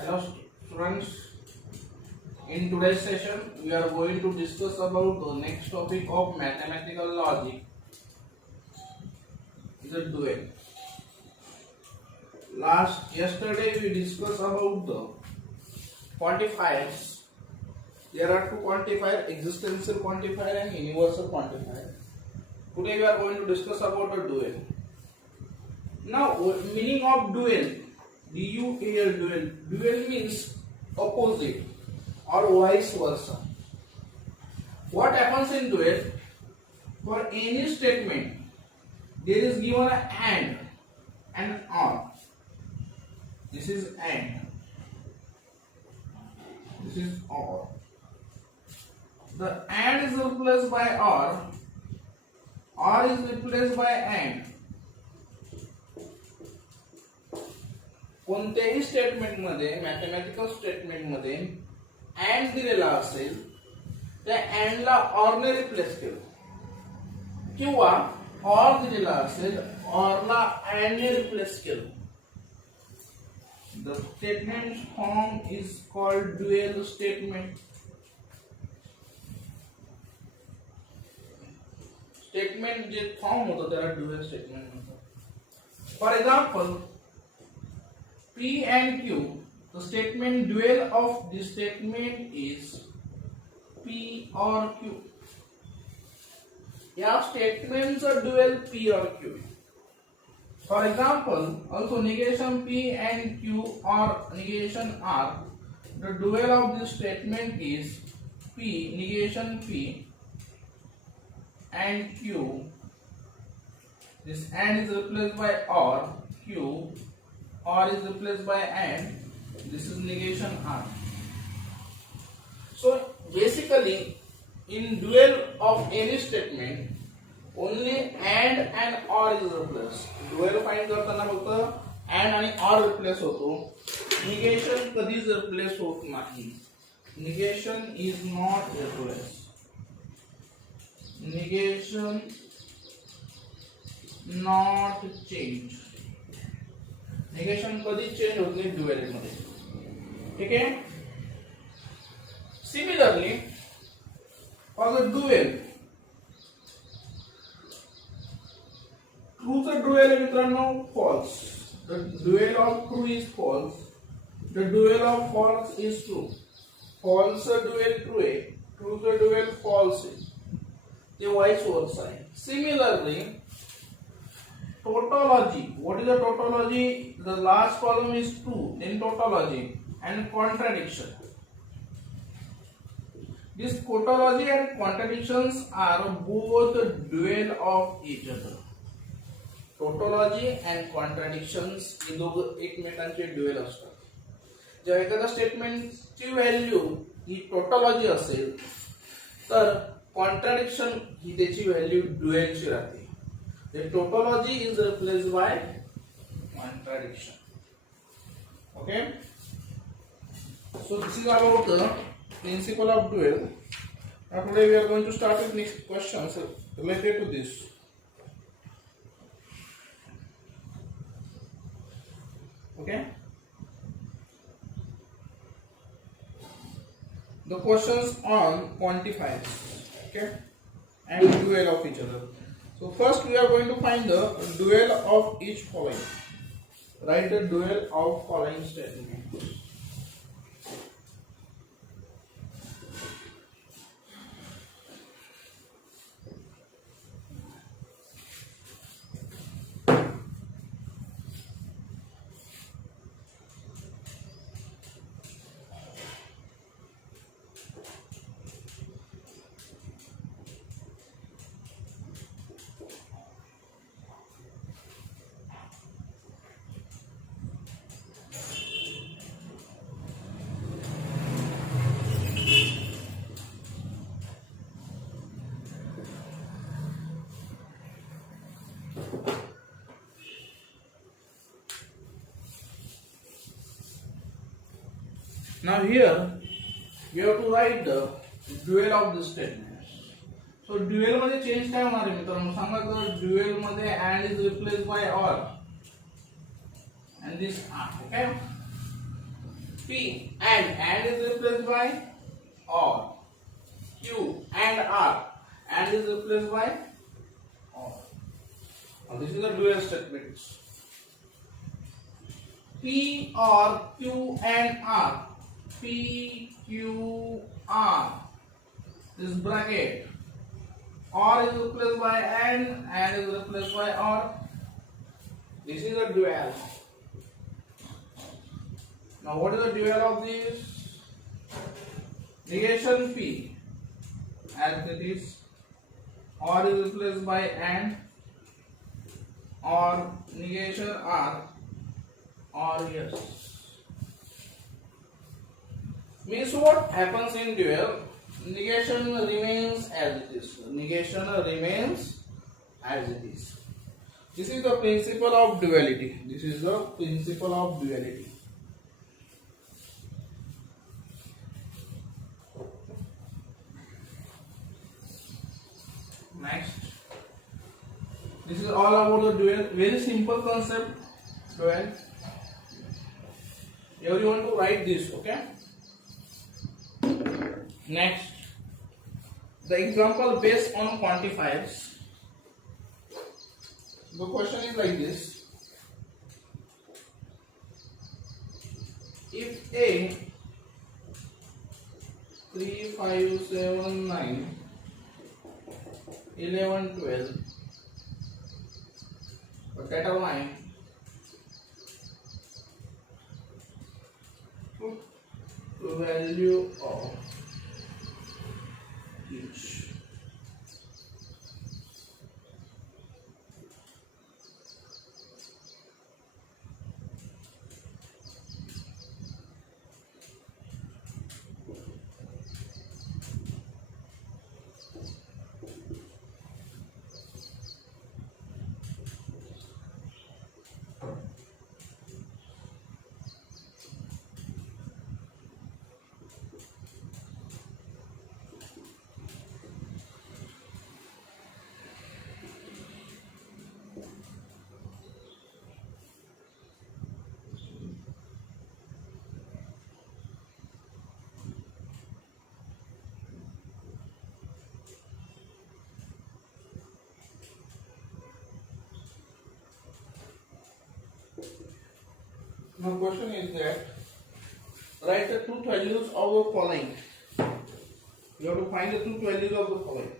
Hello students, in today's session we are going to discuss about the next topic of mathematical logic is a dual. Yesterday we discussed about the quantifiers. There are two quantifiers, existential quantifier and universal quantifier. Today we are going to discuss about a dual. Now meaning of dual, D-U-A-L, dual. Dual means opposite or vice versa. What happens in dual? For any statement, there is given a and or. This is and. This is or. The and is replaced by or is replaced by and. कोणत्याही statement मध्ये mathematical statement मध्ये and दिलेला असेल त्या and La or ने replace केलं किंवा or दिलेला असेल ऑर ला अँड ने रिप्लेस केलं. The statement form is called dual statement. Statement J form होतं त्याला ड्युअल स्टेटमेंट म्हणतात. For example P and Q, the statement dual of this statement is P or Q. या statements are dual P or Q. For example, also negation P and Q or negation R. The dual of this statement is P negation P and Q. This and is replaced by or Q. Or is replaced by and. This is negation R. So basically in dual of any statement only and or is replaced. Dual find करताना फक्त and आणि or replace होतो. Negation कधीच replace होत नाही. Negation is not replaced. Negation not change. Negation कधी change होत नाही ड्युअल मध्ये. ठीक आहे. सिमिलरली फॉर द ड्युअल, ट्रूचा ड्युअल आहे मित्रांनो false. The dual of true is false. The dual of false is true. False dual true आहे, ट्रूचा ड्युअल फॉल्स आहे. ते वाइस वर्सा आहे. Similarly tautology. What is the tautology? The last column is true, then tautology and contradiction. This tautology and contradictions are both dual of each other. Tautology and contradictions हे दोघं एकमेकांचे dual असतात. जेव्हा एखाद्या स्टेटमेंटची value ही tautology असेल तर contradiction ही त्याची value ड्युअलची राहते. The tautology is replaced by contradiction. Okay. So this is about the principle of dual. Now today we are going to start with next questions related to this. Okay. The questions on quantifiers. Okay. And dual of each other. So first we are going to find the dual of each following. Write the dual of following statement. Now here we have to write the dual of this statement. So dual मध्ये change काय होणार आहे मित्रांनो सांगा. तर dual मध्ये and is replaced by or and this are. Okay. P and is replaced by or. Q and is replaced by or. Now this is the dual statement. P or Q and R. P Q R. This bracket. Or is replaced by and is replaced by or. This is a dual. Now what is the dual of this? Negation P as it is, or is replaced by and, or negation R, or yes. Means what happens in dual? Negation remains as it is. Negation remains as it is. This is the principle of duality. This is the principle of duality. Next, this is all about the dual. Very simple concept. Dual. Everyone to write this, okay? Next, the example based on quantifiers. The question is like this: if A 3, 5, 7, 9, 11, 12, but that are 9, put the value of each. Now question is that write the truth values of the following. You have to find the truth values of the following.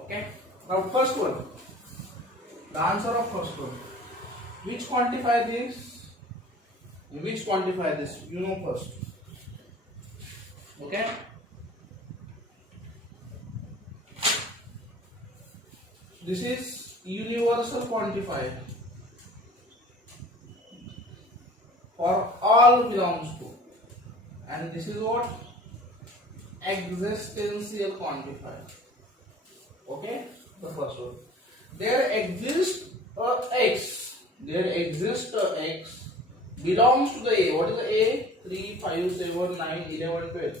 Okay. Now first one. The answer of first one. Which quantify this? Which quantify this? You know first. Okay. This is universal quantifier for all belongs to, and this is what? Existential quantifier. Okay, the first one. There exists a x. There exists a x belongs to the A. What is the A? 3, 5, 7, 9, 11, 12.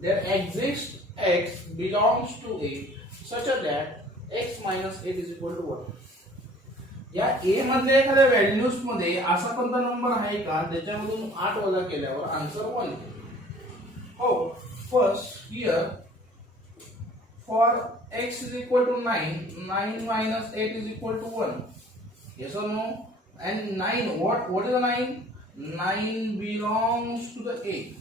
There exists x belongs to A such that x minus 8 is equal to 1. या A मध्ये एखाद्या values मध्ये असा कोणता number आहे का त्याच्यामधून 8 वजा केल्यावर आन्सर 1. हो, first here for x is equal to 9, 9 minus 8 is equal to 1. Yes or no? And 9, what is the 9? 9 belongs to the A.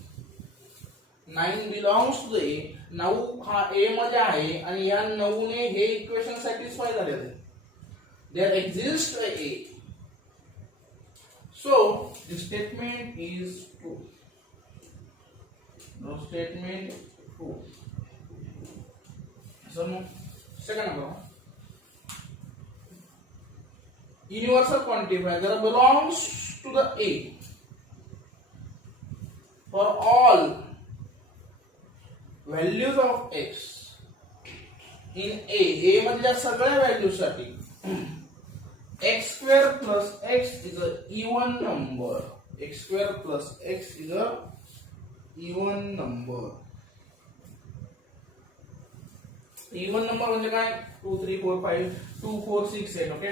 9 belongs to the A. 9 हा A मध्ये आहे आणि या 9 ने हे इक्वेशन सॅटिस्फाय झालेले आहे. There exists a A. So the statement is true. No statement true. So no. Second number. Universal quantifier that belongs to the A for all values of x in A मधल्या सगळ्या values साठी x square plus x is a even number. X square plus x is a even number. Even number म्हणजे काय 2 3 4 5 2 4 6 8. Okay,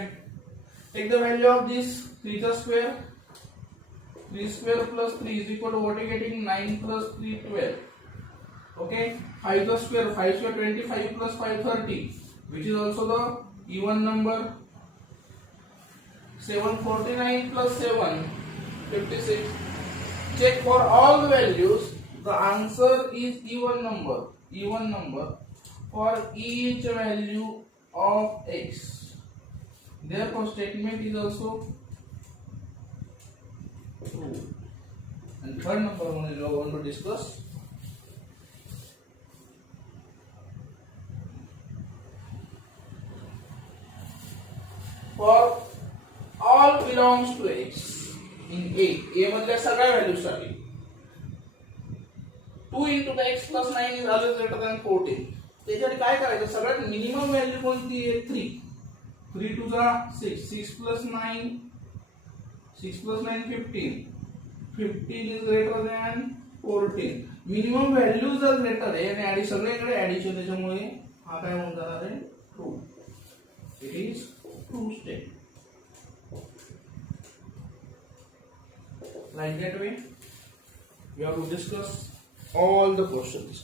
take the value of this 3 चा square. 3 square plus 3 is equal to what you getting 9 plus 3 12. Okay, 5 the square 5 square 25 plus 5 30, which is also the even number. 7 49 plus 7 56. Check for all the values. The answer is even number. Even number for each value of x. Therefore, statement is also true. And third number one is we are going to discuss. For all belongs to x in a मधल्या सगळ्या values साठी 2 into the x plus 9 is always greater than 14. त्याच्यासाठी काय करायचं, सगळ्यात minimum value कोणती आहे 3. 3 to the 6, 6 plus 9 6 plus 9 15. 15 is greater than 14. Minimum value जर ग्रेटर आहे आणि ऍडी सगळ्याकडे ऍडिशन, त्याच्यामुळे हा काय होऊन जाणार आहे true. It is true state. Like that way we have to discuss all the questions.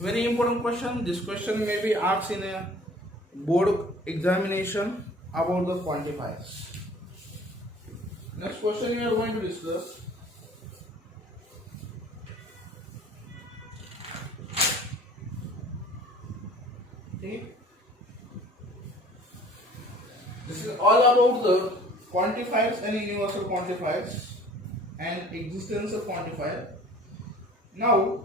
Very important question. This question may be asked in a board examination about the quantifiers. Next question we are going to discuss. Okay. This is all about the quantifiers and universal quantifiers and existence of quantifier. Now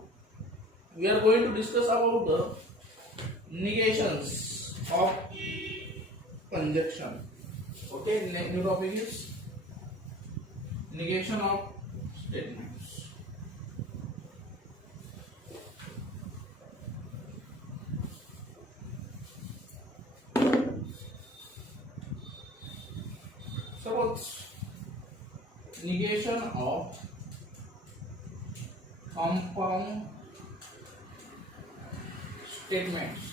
we are going to discuss about the negations of conjunction. Okay, new topic is negation of statements. Suppose negation of compound statements.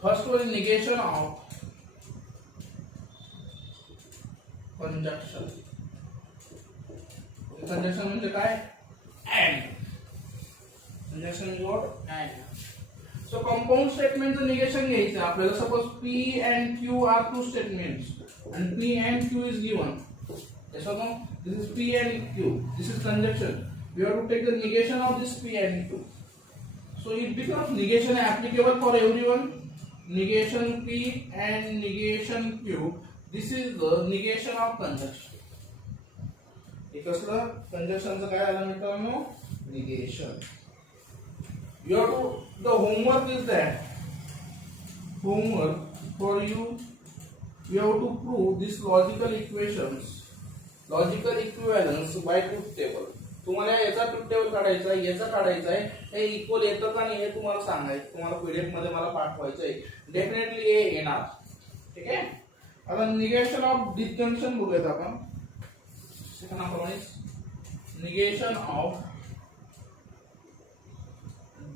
First one is negation of conjunction. Conjunction म्हणजे काय? And. Conjunction is what? And. So compound statement negation घ्यायचं आपल्याला. Suppose P and Q are two statements and P and Q is given. Yes or no? This is P and Q. This is conjunction. We have to take the negation of this P and Q. So it becomes negation applicable for everyone. Negation P and negation Q. This is the negation of conjunction. हे कसलं conjunctionचं काय आलं मित्रांनो? Negation. You have to, the homework is that homework for you have to prove this logical equations, logical equivalence by truth table. तुम्हाला याचा truth table काढायचा आहे, याचा काढायचा आहे, हे इक्वल येतं का नाही हे तुम्हाला सांगायचं, तुम्हाला पीडीएफ मध्ये मला पाठवायचं आहे. डेफिनेटली हे येणार. ठीक आहे. आता निगेशन ऑफ डिसजंक्शन बघूयात आपण. Second number is negation of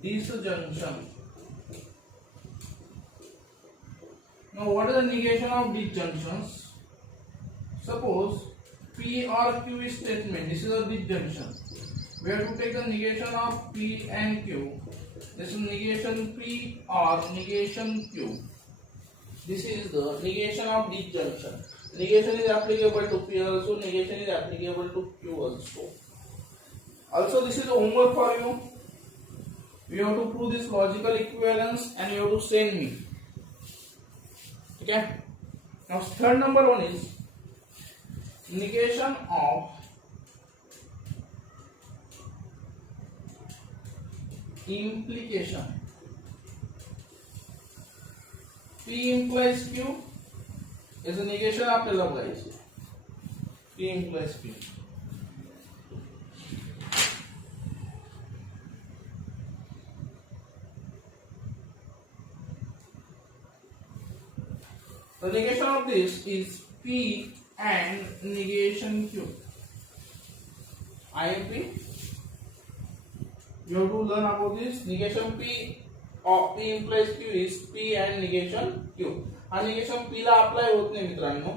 disjunction. Now what is the negation of disjunctions? Suppose P or Q is statement. This is a disjunction. We have to take the negation of P and Q. This is negation P or negation Q. This is the negation of disjunction. Negation is applicable to P also. Negation is applicable to Q also. Also this is a homework for you. You have to prove this logical equivalence and you have to send me. Okay. Now third number one is negation of implication. P implies Q is a negation आपल्याला बघायची. P implies Q. The negation of this is P and negation Q. IMP. You have to learn about this. Negation P of P implies Q is P and negation Q. हा negation P ला apply होत नाही मित्रांनो.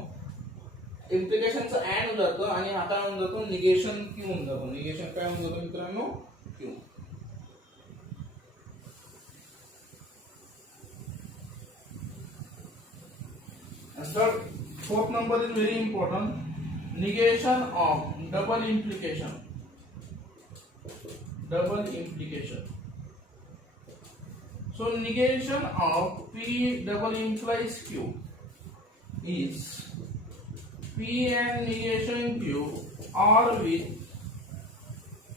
इम्प्लिकेशनचं and होऊन जातं आणि हा काय होऊन जातो निगेशन Q होऊन जातो. निगेशन काय होऊन जातो मित्रांनो Q. Third, fourth number is very important. Negation of double implication. Double implication. So negation of P double implies Q is P and negation Q or with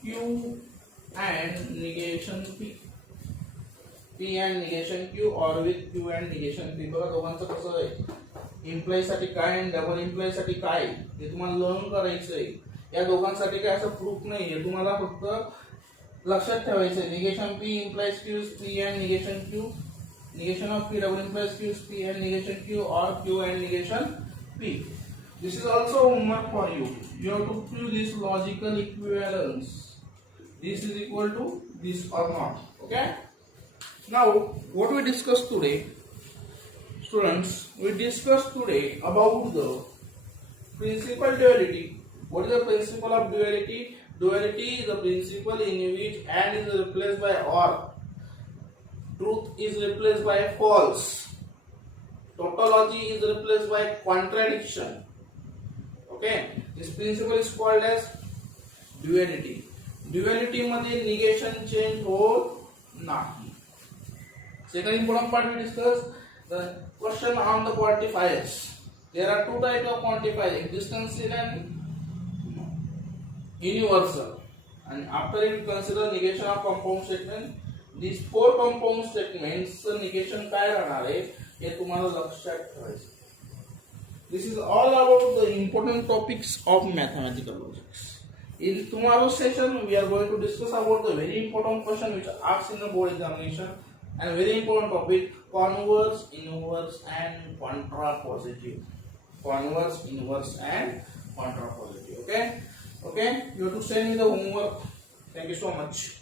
Q and negation P. P and negation Q or with Q and negation P. बघा दोघांचं कसं आहे imply साठी काय आणि double imply साठी काय हे तुम्हाला लर्न करायचं आहे. या दोघांसाठी काय असं प्रूफ नाहीये, तुम्हाला फक्त लक्षात ठेवायचं आहे. Negation P implies Q is P and negation Q. Negation of P double implies Q is P and negation Q or Q and negation P. This is also homework for you. You have to prove this logical equivalence. This is equal to this or not. Okay. Now, what we discussed today, students, we discussed today about the principal duality. What is the principle of duality? Duality is the principle in which and is replaced by or. Truth is replaced by false. Tautology is replaced by contradiction. Okay, this principle is called as duality. Duality मध्ये negation change होत नाही. Second important part we discuss the question on the quantifiers. There are two types of quantifiers: existential and universal. And after it, consider negation of compound statement. These four compound statements negation काय राहणार आहे हे तुम्हाला लक्षात ठेवायचं. This is all about the important topics of mathematical logics. In tomorrow's session, we are going to discuss about the very important question which are asked in the board examination, and very important topic: converse, inverse, and contrapositive. Converse, inverse, and contrapositive. Okay. You have to send me the homework. Thank you so much.